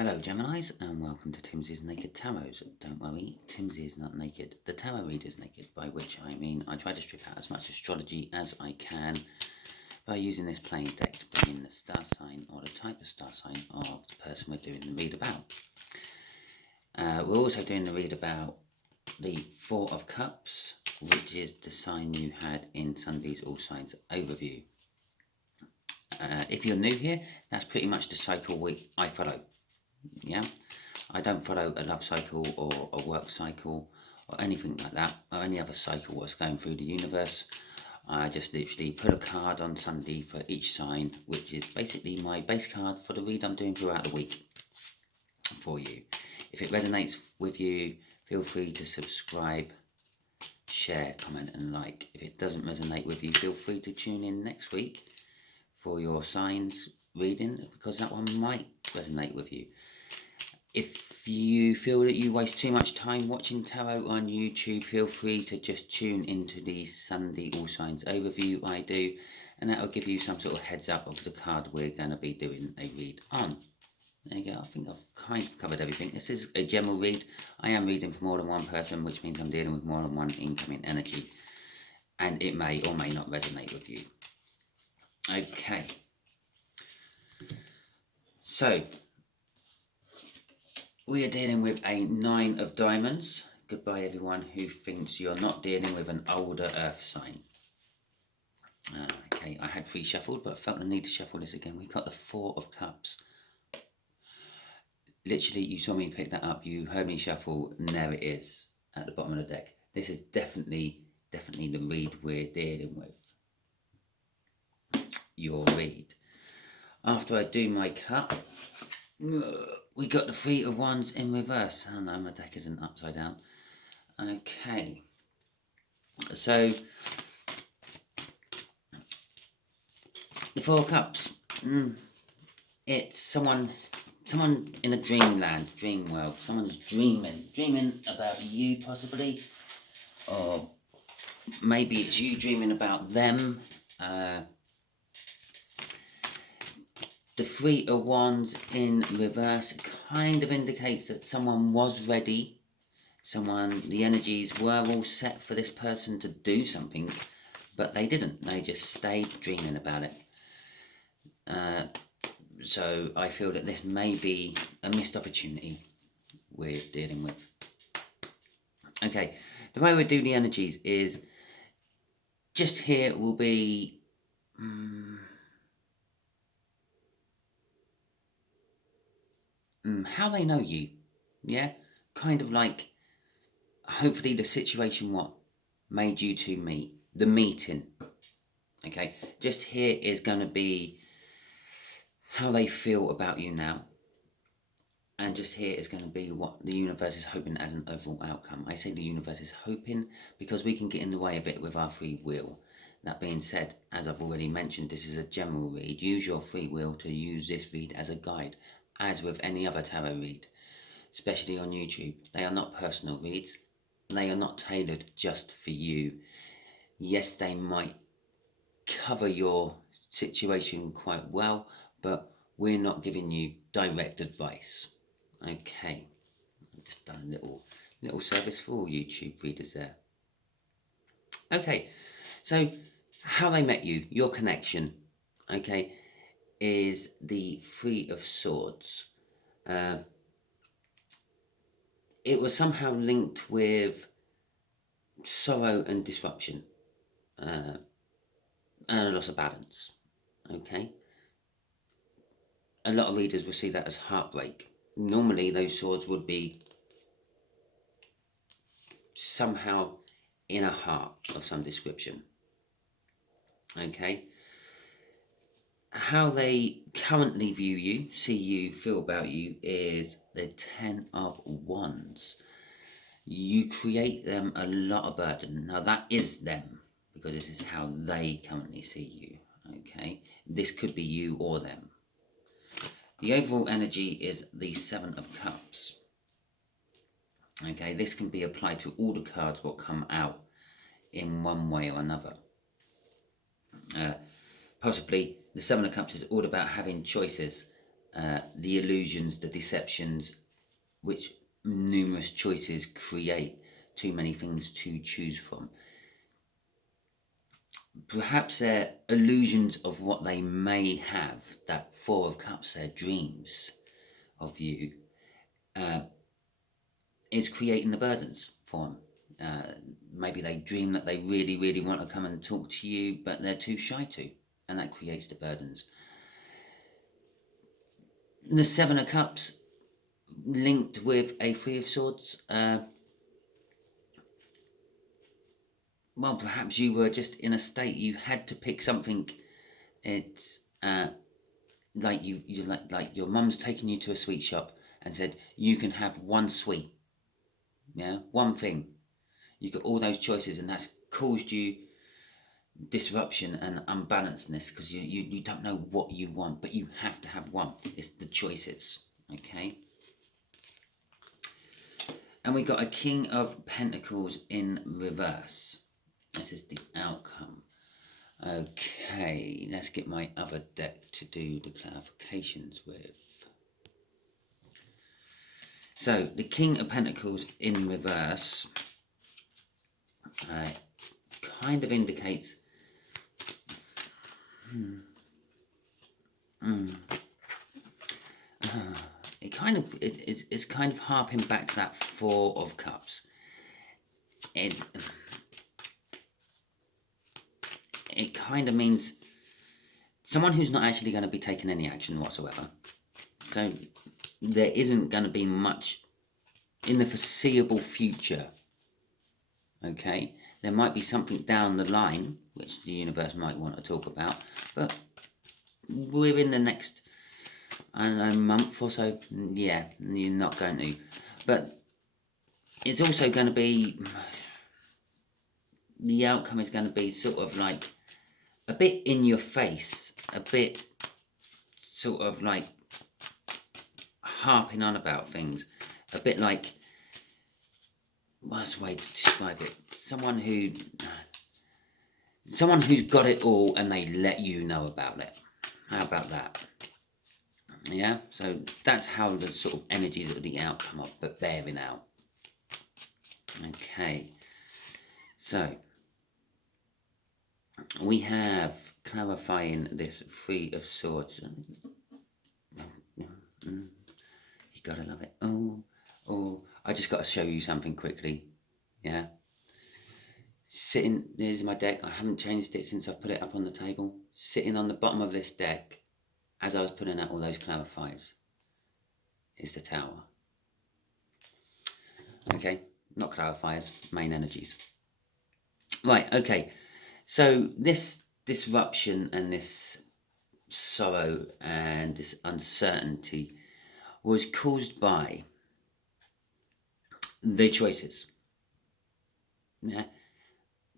Hello Geminis and welcome to Timsy's Naked Tarot. Don't worry, Timsy is not naked. The tarot reader is naked, by which I mean I try to strip out as much astrology as I can by using this plain deck to bring in the star sign or the type of star sign of the person we're doing the read about. We're also doing the read about the Four of Cups, which is the sign you had in Sunday's All Signs overview. If you're new here, that's pretty much the cycle I follow. Yeah, I don't follow a love cycle or a work cycle or anything like that, or any other cycle what's going through the universe. I just literally put a card on Sunday for each sign, which is basically my base card for the read I'm doing throughout the week for you. If it resonates with you, feel free to subscribe, share, comment and like. If it doesn't resonate with you, feel free to tune in next week for your signs reading, because that one might resonate with you. If you feel that you waste too much time watching tarot on YouTube, feel free to just tune into the Sunday All Signs overview I do, and that will give you some sort of heads up of the card we're going to be doing a read on. There you go, I think I've kind of covered everything. This is a general read. I am reading for more than one person, which means I'm dealing with more than one incoming energy, and it may or may not resonate with you. Okay. So, we are dealing with a 9 of diamonds. Goodbye everyone who thinks you're not dealing with an older earth sign. Okay, I had 3 shuffled, but I felt the need to shuffle this again. We got the 4 of cups. Literally, you saw me pick that up, you heard me shuffle, and there it is at the bottom of the deck. This is definitely the read we're dealing with. Your read. After I do my cut, we got the 3 of Wands in reverse. Oh no, my deck isn't upside down. Okay. So, the 4 of Cups. It's someone in a dreamland, dream world. Someone's dreaming about you possibly. Or maybe it's you dreaming about them. The 3 of Wands in reverse kind of indicates that someone was ready. The energies were all set for this person to do something, but they didn't. They just stayed dreaming about it. So I feel that this may be a missed opportunity we're dealing with. Okay, the way we do the energies is just here will be... how they know you, yeah? Kind of like, hopefully the situation what made you two meet, the meeting, okay? Just here is going to be how they feel about you now, and just here is going to be what the universe is hoping as an overall outcome. I say the universe is hoping because we can get in the way a bit with our free will. That being said, as I've already mentioned, this is a general read. Use your free will to use this read as a guide, as with any other tarot read, especially on YouTube. They are not personal reads. They are not tailored just for you. Yes, they might cover your situation quite well, but we're not giving you direct advice. Okay, I've just done a little service for all YouTube readers there. Okay, so how they met you, your connection, okay, is the 3 of Swords. It was somehow linked with sorrow and disruption, and a loss of balance, okay? A lot of readers will see that as heartbreak. Normally those swords would be somehow in a heart of some description, okay? How they currently view you, see you, feel about you is the 10 of Wands. You create them a lot of burden. Now that is them, because this is how they currently see you, okay? This could be you or them. The overall energy is the 7 of Cups. Okay, this can be applied to all the cards what come out in one way or another. Possibly the 7 of Cups is all about having choices the illusions, the deceptions, which numerous choices create too many things to choose from. Perhaps they're illusions of what they may have. That Four of Cups, their dreams of you, is creating the burdens for them. Maybe they dream that they really, really want to come and talk to you, but they're too shy to, and that creates the burdens. The Seven of Cups, linked with a Three of Swords. Well, perhaps you were just in a state you had to pick something. It's like like your mum's taken you to a sweet shop and said you can have one sweet, one thing. You got all those choices, and that's caused you disruption and unbalancedness because you don't know what you want, but you have to have one. It's the choices, okay? And we got a King of Pentacles in reverse. This is the outcome. Okay, let's get my other deck to do the clarifications with. So, the King of Pentacles in reverse kind of indicates it's kind of harping back to that Four of Cups. It kind of means someone who's not actually going to be taking any action whatsoever. So there isn't going to be much in the foreseeable future. Okay, there might be something down the line which the universe might want to talk about, but within the next, I don't know, month or so, yeah, you're not going to. But it's also going to be, the outcome is going to be sort of like a bit in your face, a bit sort of like harping on about things, a bit like, what's the way to describe it? Someone who's got it all and they let you know about it. How about that? Yeah, so that's how the sort of energies of the outcome of but bearing out. Okay, so we have clarifying this Three of Swords. You gotta love it. Oh, I just got to show you something quickly. Yeah. Sitting, there's my deck. I haven't changed it since I've put it up on the table. Sitting on the bottom of this deck, as I was putting out all those clarifiers, is the Tower. Okay, not clarifiers, main energies. Right, okay. So this disruption and this sorrow and this uncertainty was caused by the choices. Yeah,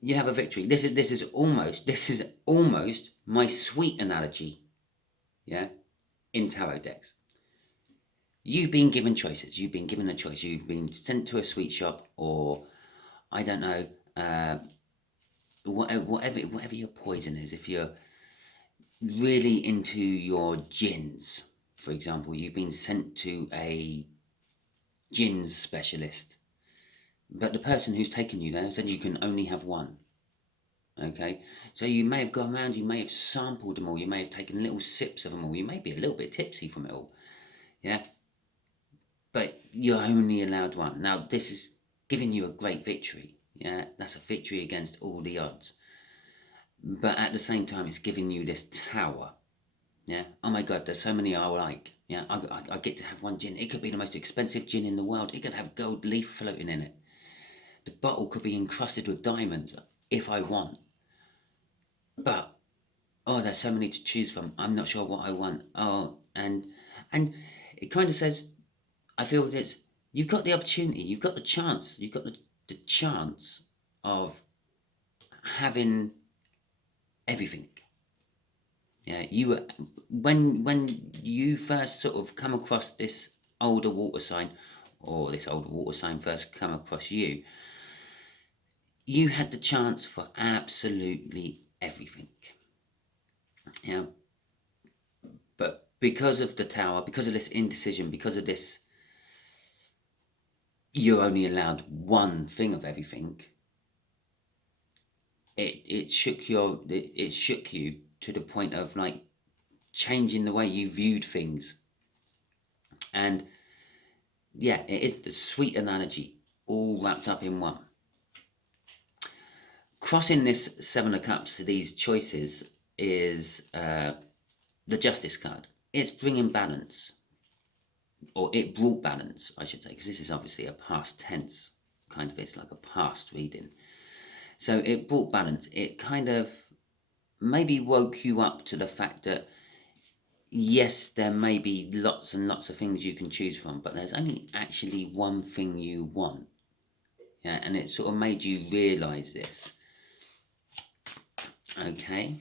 you have a victory. This is almost my sweet analogy. Yeah, in tarot decks, you've been given choices. You've been given a choice. You've been sent to a sweet shop, or I don't know, whatever your poison is. If you're really into your gins, for example, you've been sent to a gins specialist, but the person who's taken you there said you can only have one. Okay, so you may have gone around, you may have sampled them all, you may have taken little sips of them all, you may be a little bit tipsy from it all, yeah, but you're only allowed one. Now this is giving you a great victory, yeah, that's a victory against all the odds, but at the same time it's giving you this Tower. Yeah, oh my god, there's so many I like. Yeah, I get to have one gin. It could be the most expensive gin in the world. It could have gold leaf floating in it. The bottle could be encrusted with diamonds if I want. But, oh, there's so many to choose from. I'm not sure what I want. Oh, and it kind of says, I feel that you've got the opportunity, you've got the chance, you've got the chance of having everything. Yeah, when you first sort of come across this older water sign, or this older water sign first come across you, you had the chance for absolutely everything. Yeah, but because of the Tower, because of this indecision, because of this, you're only allowed one thing of everything. It shook you to the point of like changing the way you viewed things. And yeah, it is the sweet analogy all wrapped up in one. Crossing this Seven of Cups to these choices is the Justice card. It's bringing balance, or it brought balance, I should say, because this is obviously a past tense kind of, it's like a past reading. So it brought balance. It kind of maybe woke you up to the fact that, yes, there may be lots and lots of things you can choose from, but there's only actually one thing you want. Yeah, and it sort of made you realise this. Okay,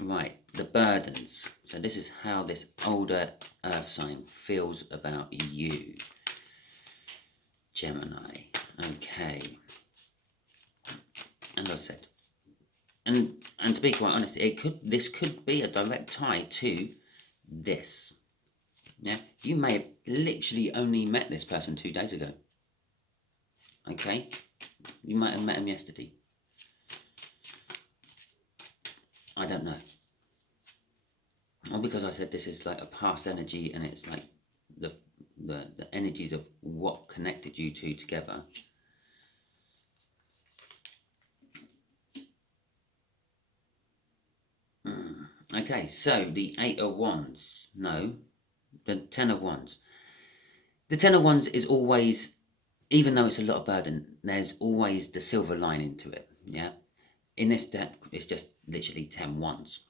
right, the burdens. So this is how this older earth sign feels about you, Gemini. Okay, as I said, and to be quite honest, this could be a direct tie to this. Yeah, you may have literally only met this person 2 days ago. Okay, you might have met him yesterday. I don't know. Or because I said this is like a past energy, and it's like the energies of what connected you two together. Okay, so the Eight of Wands. No, the Ten of Wands. The Ten of Wands is always, even though it's a lot of burden, there's always the silver lining to it. Yeah. In this deck, it's just literally 10 wands.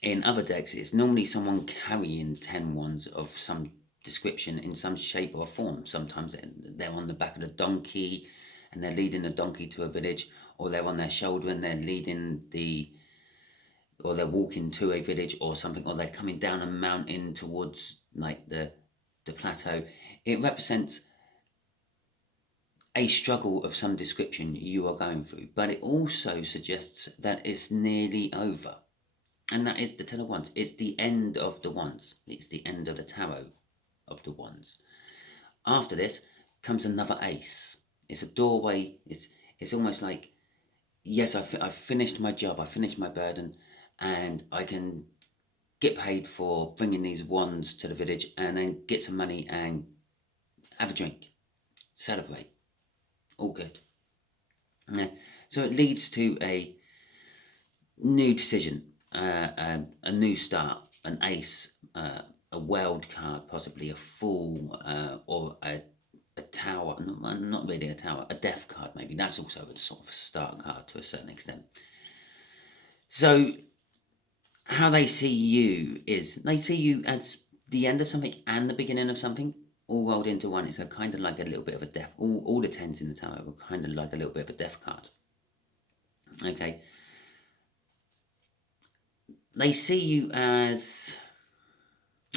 In other decks, it's normally someone carrying 10 wands of some description in some shape or form. Sometimes they're on the back of a donkey and they're leading a donkey to a village, or they're on their shoulder and they're leading or they're walking to a village or something, or they're coming down a mountain towards like the plateau. It represents a struggle of some description you are going through, but it also suggests that it's nearly over. And that is the Ten of Wands. It's the end of the Wands. It's the end of the Tarot of the Wands. After this comes another Ace. It's a doorway. It's almost like, yes, I've finished my job. I finished my burden, and I can get paid for bringing these wands to the village, and then get some money and have a drink, celebrate. All good. Yeah. So it leads to a new decision, a new start, an ace, a world card, possibly a fool, or a tower. Not really a tower, a death card maybe. That's also a sort of a start card to a certain extent. So how they see you is they see you as the end of something and the beginning of something, all rolled into one. It's a kind of like a little bit of a death. All the tens in the tower are kind of like a little bit of a death card. Okay. They see you as,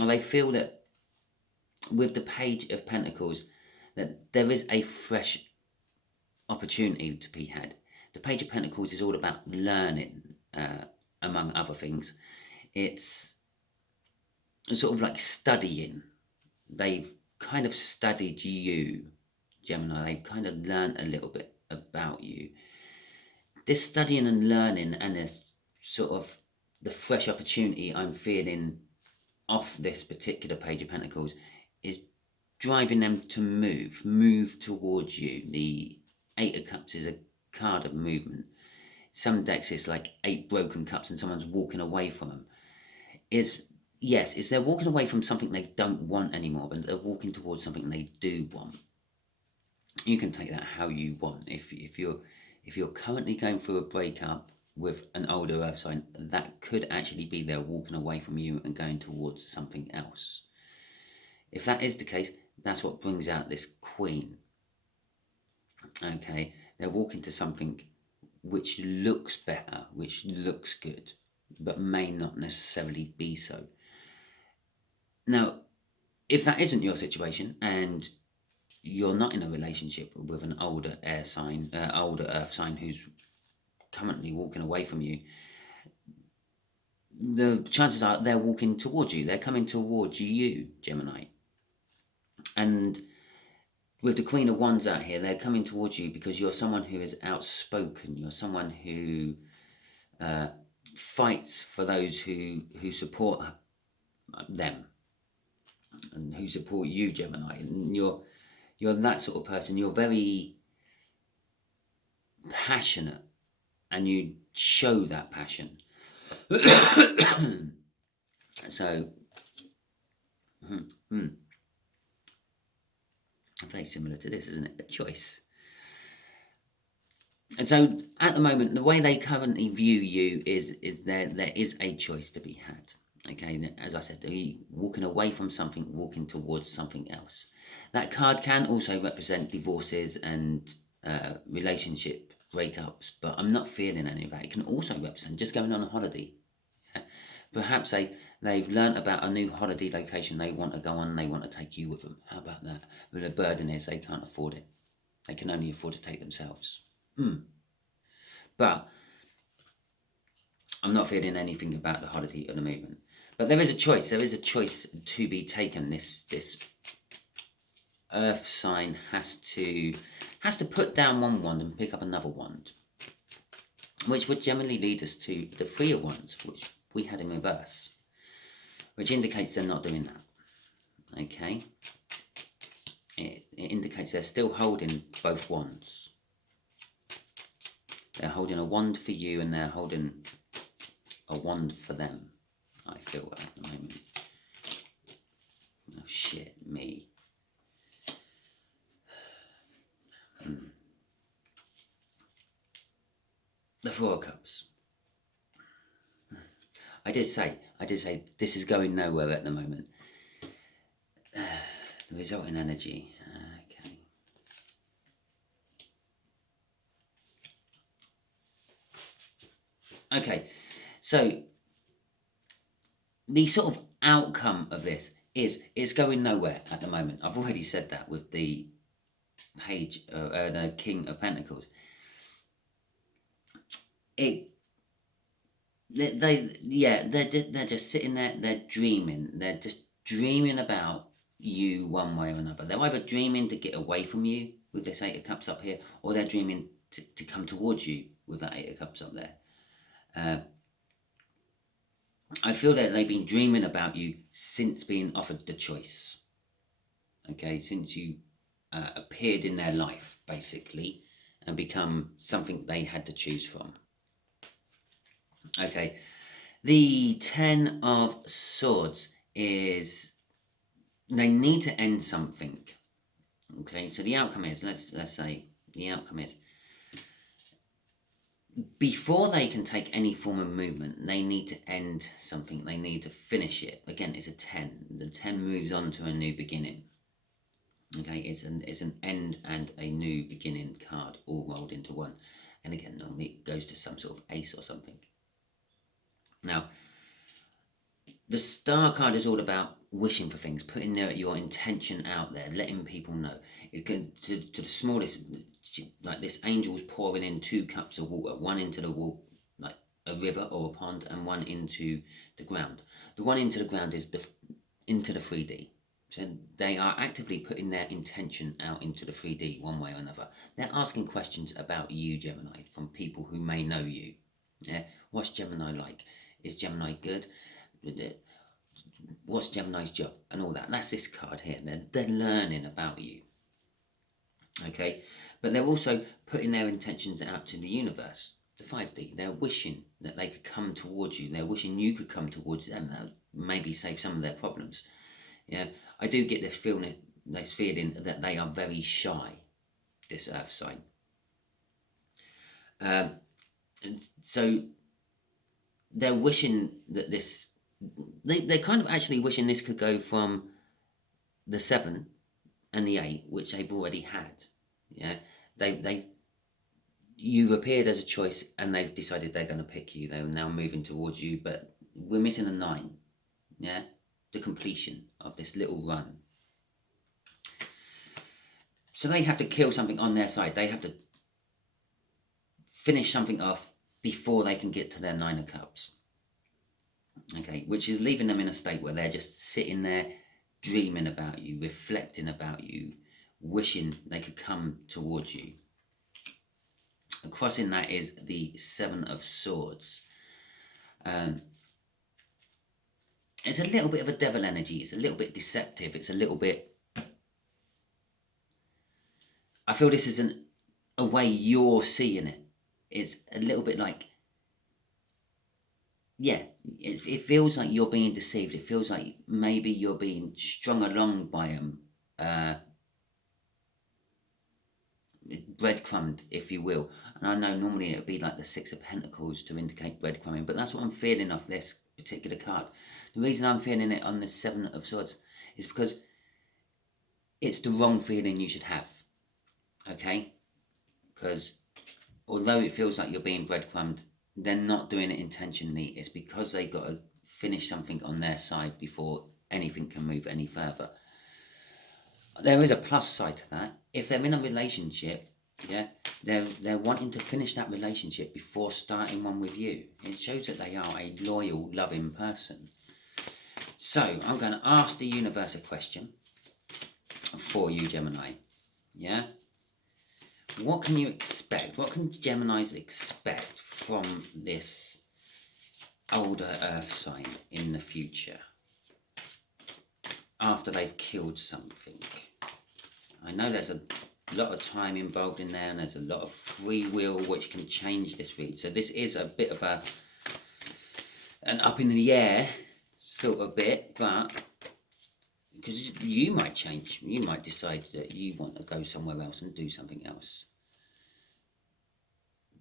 or they feel that with the Page of Pentacles, that there is a fresh opportunity to be had. The Page of Pentacles is all about learning, among other things. It's sort of like studying. They've kind of studied you, Gemini. They've kind of learned a little bit about you. This studying and learning, and this sort of the fresh opportunity I'm feeling off this particular Page of Pentacles is driving them to move towards you. The Eight of Cups is a card of movement. Some decks it's like 8 broken cups and someone's walking away from them. It's they're walking away from something they don't want anymore, but they're walking towards something they do want. You can take that how you want. If you're currently going through a breakup with an older earth sign, that could actually be they're walking away from you and going towards something else. If that is the case, that's what brings out this Queen. Okay, they're walking to something which looks better, which looks good, but may not necessarily be so. Now, if that isn't your situation and you're not in a relationship with an older earth sign who's currently walking away from you, the chances are they're walking towards you. They're coming towards you, Gemini. And with the Queen of Wands out here, they're coming towards you because you're someone who is outspoken. You're someone who fights for those who support them and who support you, Gemini. And you're that sort of person. You're very passionate, and you show that passion. So, very similar to this, isn't it? A choice. And so, at the moment, the way they currently view you is there is a choice to be had. Okay, as I said, they're walking away from something, walking towards something else. That card can also represent divorces and relationship breakups, but I'm not feeling any of that. It can also represent just going on a holiday. Perhaps they've learnt about a new holiday location they want to go on and they want to take you with them. How about that? But the burden is they can't afford it. They can only afford to take themselves. But I'm not feeling anything about the holiday or the movement. But there is a choice. There is a choice to be taken. This Earth sign has to put down one wand and pick up another wand, which would generally lead us to the Three of Wands, which we had in reverse, which indicates they're not doing that. Okay, it indicates they're still holding both wands. They're holding a wand for you and they're holding a wand for them, I feel, at the moment. Oh shit, me. The Four of Cups. I did say this is going nowhere at the moment. The resulting energy. Okay, so the sort of outcome of this is it's going nowhere at the moment. I've already said that with the page, the King of Pentacles. They're just sitting there. They're dreaming. They're just dreaming about you one way or another. They're either dreaming to get away from you with this Eight of Cups up here, or they're dreaming to come towards you with that Eight of Cups up there. I feel that they've been dreaming about you since being offered the choice. Okay, since you appeared in their life, basically, and become something they had to choose from. Okay, the Ten of Swords is they need to end something. Okay, so the outcome is, let's say the outcome is, before they can take any form of movement, they need to end something. They need to finish it. Again, it's a 10. The 10 moves on to a new beginning. Okay, it's an end and a new beginning card all rolled into one. And again, normally it goes to some sort of ace or something. Now, the Star card is all about wishing for things, putting your intention out there, letting people know. It can to the smallest, like this angel's pouring in 2 cups of water, one into the wall, like a river or a pond, and one into the ground. The one into the ground is into the 3D. So they are actively putting their intention out into the 3D one way or another. They're asking questions about you, Gemini, from people who may know you. Yeah, what's Gemini like? Is Gemini good? What's Gemini's job? And all that. That's this card here. They're learning about you. Okay, but they're also putting their intentions out to the universe, the 5D. They're wishing that they could come towards you. They're wishing you could come towards them. That would maybe save some of their problems. Yeah, I do get this feeling that they are very shy, this Earth sign. And so they're wishing that this, they're kind of actually wishing this could go from the 7 and the 8, which they've already had. Yeah, you've appeared as a choice and they've decided they're going to pick you. They're now moving towards you, but we're missing a 9. Yeah, the completion of this little run. So they have to kill something on their side. They have to finish something off before they can get to their 9 of Cups. Okay, which is leaving them in a state where they're just sitting there dreaming about you, reflecting about you, wishing they could come towards you. Crossing that is the Seven of Swords. It's a little bit of a devil energy. It's a little bit deceptive. It's a little bit... I feel this isn't a way you're seeing it. It's a little bit like... Yeah, it feels like you're being deceived. It feels like maybe you're being strung along by them. Breadcrumbed, if you will. And I know normally it would be like the Six of Pentacles to indicate breadcrumbing, but that's what I'm feeling off this particular card. The reason I'm feeling it on the Seven of Swords is because it's the wrong feeling you should have. Okay? Because although it feels like you're being breadcrumbed, they're not doing it intentionally. It's because they've got to finish something on their side before anything can move any further. There is a plus side to that. If they're in a relationship, yeah, they're wanting to finish that relationship before starting one with you. It shows that they are a loyal, loving person. So I'm going to ask the universe a question for you, Gemini. Yeah? What can you expect? What can Geminis expect from this older Earth sign in the future? After they've killed something. I know there's a lot of time involved in there, and there's a lot of free will which can change this read. So this is a bit of an up in the air sort of bit, but because you might change, you might decide that you want to go somewhere else and do something else.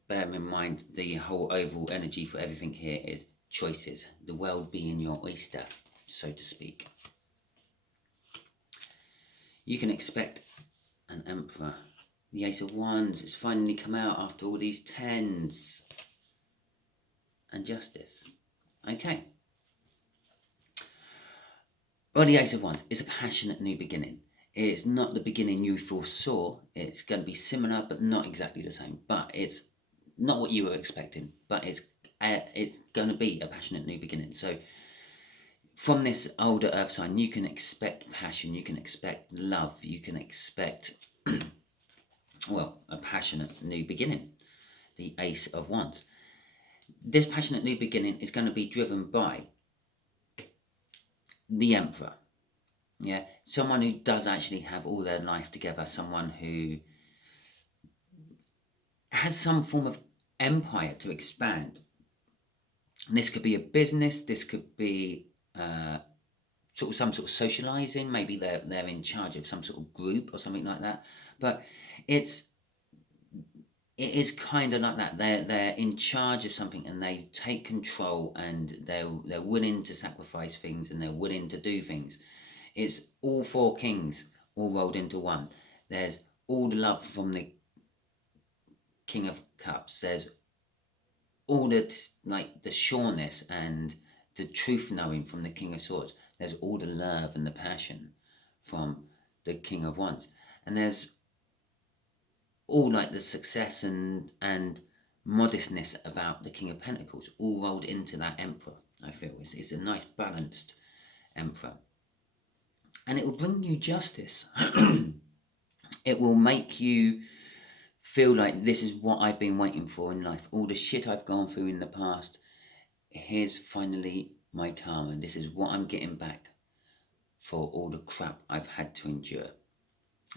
Bear in mind the whole overall energy for everything here is choices, the world being your oyster, so to speak. You can expect an Emperor. The Ace of Wands, it's finally come out after all these tens. And Justice. Okay. Well, the Ace of Wands is a passionate new beginning. It's not the beginning you foresaw. It's going to be similar, but not exactly the same. But it's not what you were expecting. But it's going to be a passionate new beginning. So from this older Earth sign, you can expect passion, you can expect love, you can expect, well, a passionate new beginning, the Ace of Wands. This passionate new beginning is going to be driven by the Emperor, yeah, someone who does actually have all their life together, someone who has some form of empire to expand. And this could be a business, this could be some sort of socializing. Maybe they're in charge of some sort of group or something like that. But it is kind of like that. They're in charge of something, and they take control, and they're willing to sacrifice things, and they're willing to do things. It's all four kings all rolled into one. There's all the love from the King of Cups. There's all the sureness and the truth knowing from the King of Swords. There's all the love and the passion from the King of Wands. And there's all like the success and modestness about the King of Pentacles, all rolled into that Emperor, I feel. It's a nice balanced Emperor. And it will bring you justice. It will make you feel like this is what I've been waiting for in life. All the shit I've gone through in the past, here's finally my karma. This is what I'm getting back for all the crap I've had to endure.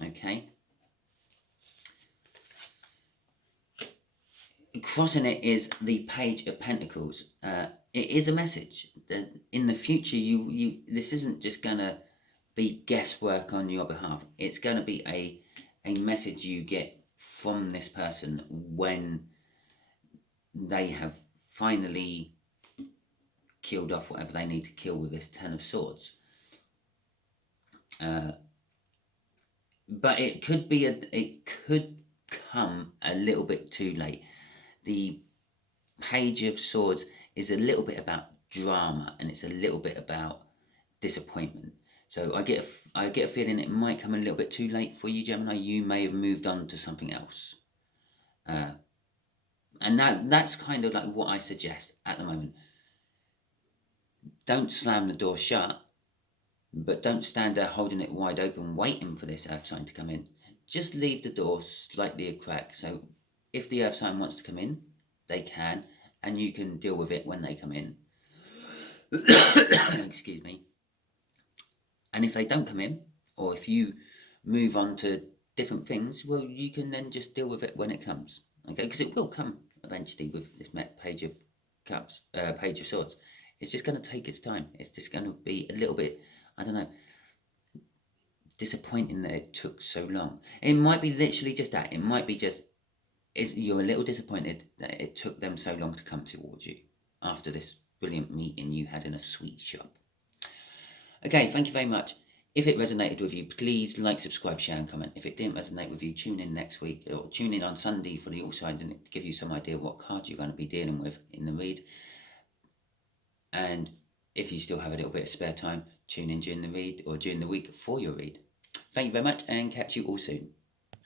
Okay? Crossing it is the Page of Pentacles. It is a message that in the future, this isn't just going to be guesswork on your behalf. It's going to be a message you get from this person when they have finally killed off whatever they need to kill with this Ten of Swords. But it could come a little bit too late. The Page of Swords is a little bit about drama, and it's a little bit about disappointment. So I get a feeling it might come a little bit too late for you, Gemini. You may have moved on to something else. And that's kind of like what I suggest at the moment. Don't slam the door shut, but don't stand there holding it wide open, waiting for this earth sign to come in. Just leave the door slightly a crack. So if the earth sign wants to come in, they can, and you can deal with it when they come in. Excuse me. And if they don't come in, or if you move on to different things, well, you can then just deal with it when it comes. Okay, because it will come eventually with this Page of Cups, Page of Swords. It's just going to take its time. It's just going to be a little bit, I don't know, disappointing that it took so long. It might be literally just that. It might be just you're a little disappointed that it took them so long to come towards you after this brilliant meeting you had in a sweet shop. Okay, thank you very much. If it resonated with you, please like, subscribe, share, and comment. If it didn't resonate with you, tune in next week or tune in on Sunday for the all sides and give you some idea of what cards you're going to be dealing with in the read. And if you still have a little bit of spare time, tune in during the read or during the week for your read. Thank you very much and catch you all soon.